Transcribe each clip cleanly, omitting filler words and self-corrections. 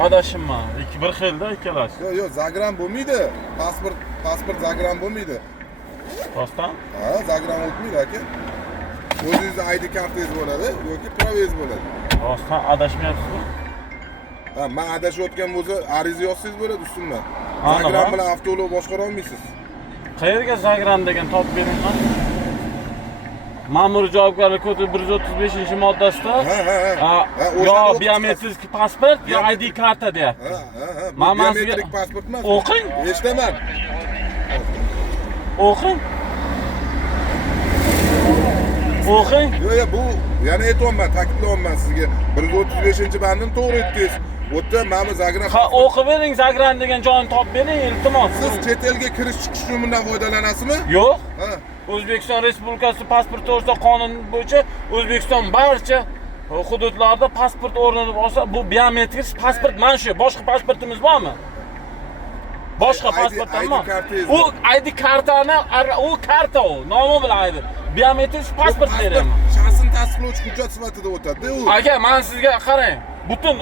Adashimman. Bir xilda ikkalasi. Yo'q, zagram bo'lmaydi. Pasport zagram bo'lmaydi. Rostdan? Ha, zagram o'tmaydi aka. O'zingizni ID kartangiz bo'ladi yoki pravangiz bo'ladi. Rostdan adashmayapsizmi? Ha, men adashayotgan bo'lsa, ariza yozsangiz bo'ladi ustimdan. Aniq, Zagram ha? bilan avtoulov boshqara olmaysiz. Qayerga zagram degan topib beringman? Ma'muriy javobgarlik kodi 135-moddasida yo biometrik pasport yo ID karta deyapti. Biometrik pasport emas. O'qing. Eshitaman. O'qing. O'qing. Yo'q, bu yana aytyapman, ta'kidlayapman sizga. 135-bandni to'g'ri aytdingiz. O'tda mana zagram. Ha, o'qib bering, zagram degan joyini topib bering, iltimos. Siz chet elga kirish chiqish uchun bundan foydalanasizmi? Yo'q. Ha. O'zbekiston Respublikasi pasport to'g'risida qonun bo'yicha O'zbekiston barcha hududlarda pasport o'rnini olsa, bu biometrik pasport mana shu. Boshqa pasportimiz bormi? Boshqa pasportmi? U ID kartani, u karta u, nomi bilan aydi. Biometrik pasport beraman. Shaxsni tasdiqlovchi hujjat sifatida o'tadi u. Aka, men sizga qarang. Butun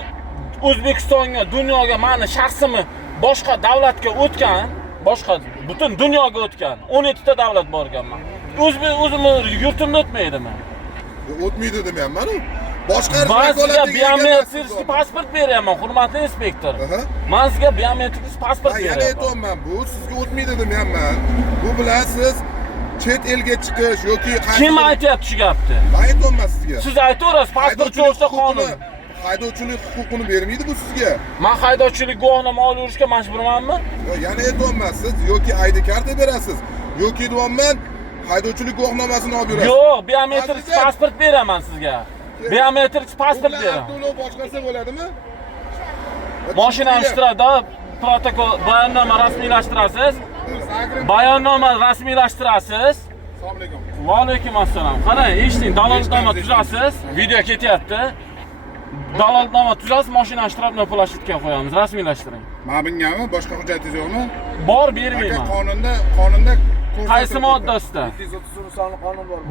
O'zbekistonga, dunyoga meni shaxsimni boshqa davlatga o'tgan, boshqa butun dunyoga o'tgan 17 ta davlat borganman. O'zimni yurtimda o'tmaydimi? O'tmaydi demayapman u. Boshqarish vakolatiga biometrik pasport beryapman, hurmatli inspektor. Men sizga biometrik pasport beryapman. Yana aytyapman, bu sizga o'tmaydi demayapman. Bu bilan siz chet elga chiqish yoki kim aytyapti shu gapni? Men aytyapman sizga. Siz aytaverasiz, pasport to'g'risida qonun. Haydovchilik huquqini bermaydi bu sizga. Men haydovchilik guvohnoma olishga majburmanmi? Yo'q, yana aytyapman, siz yoki ID karta berasiz, yoki deyapman, haydovchilik guvohnomasini olib berasiz. Yo'q, biometrik pasport beraman sizga. Biometrik pasport beraman. To'lov boshqarsa bo'ladimi? Mashinani ishtirada protokol bayonnoma rasmiylashtirasiz. Bayonnoma rasmiylashtirasiz. Assalomu alaykum. Va alaykum assalom. Qarang, eshiting, dalolatnoma tuzasiz. Video ketyapti. Dalolatnoma tuzasiz, mashinani ishtirobni plashitga qo'yamiz, rasmiylashtiring. Mana bungami, boshqa hujjatingiz yo'qmi? Bor, bermayman. Qonunda qaysi moddasida?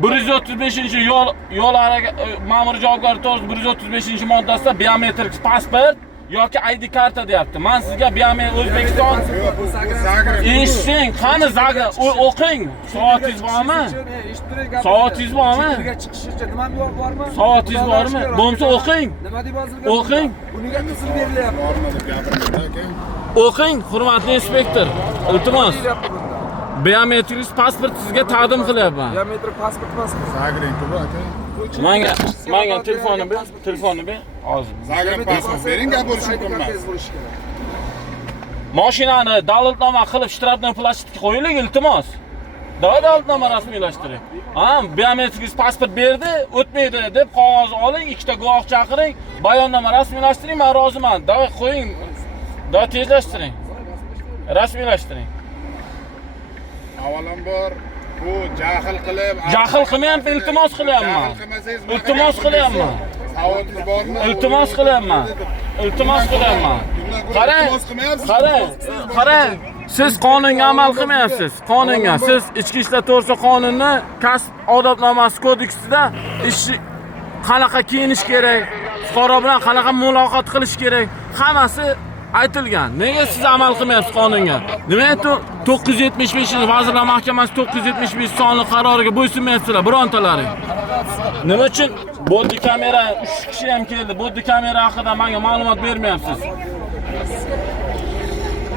135-yo'l harakat ma'muriy javobgarlik to'g'risida 135-moddasida biometrik pasport yoki ID karta deyapti. Men sizga biometrik O'zbekiston eshiting, qani zaga o'qing. Soatingiz bormi? Soatingiz bormi? Chiqish uchun nima bormi? Soatingiz bormi? Bo'lmasa o'qing. Nima deb yozilgan? O'qing. Buniga qizil berilyapti. Bormi deb gapirmanglar aka. O'qing, hurmatli inspektor. Iltimos. Biometrik pasport sizga taqdim qilyapman. Biometrik pasport emasmi? Zagring to'g'ri aka. Menga telefonni ber, telefonni ber. Hozir. Zagring pasport bering, gap bo'lishi mumkin emas. Mashinani dalolatnoma qilib shtrabni plashitga qo'ying, iltimos. Dalolatnoma rasmiylashtiring. Ha, biometrik pasport berdi, o'tmaydi deb qog'oz oling, ikkita guvoh chaqiring, bayonnoma rasmiylashtiring, men roziman. Davay qo'ying. Da tezlashtiring. Rasmiylashtiring. Avvalambor bu jahl qilmayman, iltimos qilyapman. Iltimos qilyapman. Savotingiz bormi? Iltimos qilyapman. Iltimos qilyapman. Qarang. Siz qonunga amal qilmayapsiz. Qonunga siz ichki ishlar to'g'risida qonunni kasb odobnomasi kodeksida ish qanaqa kiyinish kerak, fuqaro bilan qanaqa muloqot qilish kerak, hammasi aytilgan. Nega siz amal qilmayapsiz qonunga? Nima 975-Vazirlar Mahkamasi 975 sonli qaroriga bo'ysunmayapsizlar birontalaring? Nima uchun bodi kamera 3 kishi ham keldi. Bodi kamera haqida menga ma'lumot bermayapsiz?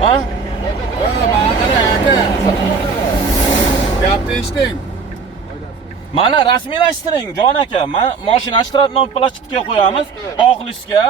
Ha? Gapni eshiting. Mana rasmiylashtiring, jon aka. Men mashina ishtirobnoma plashitga qo'yamiz, oq listga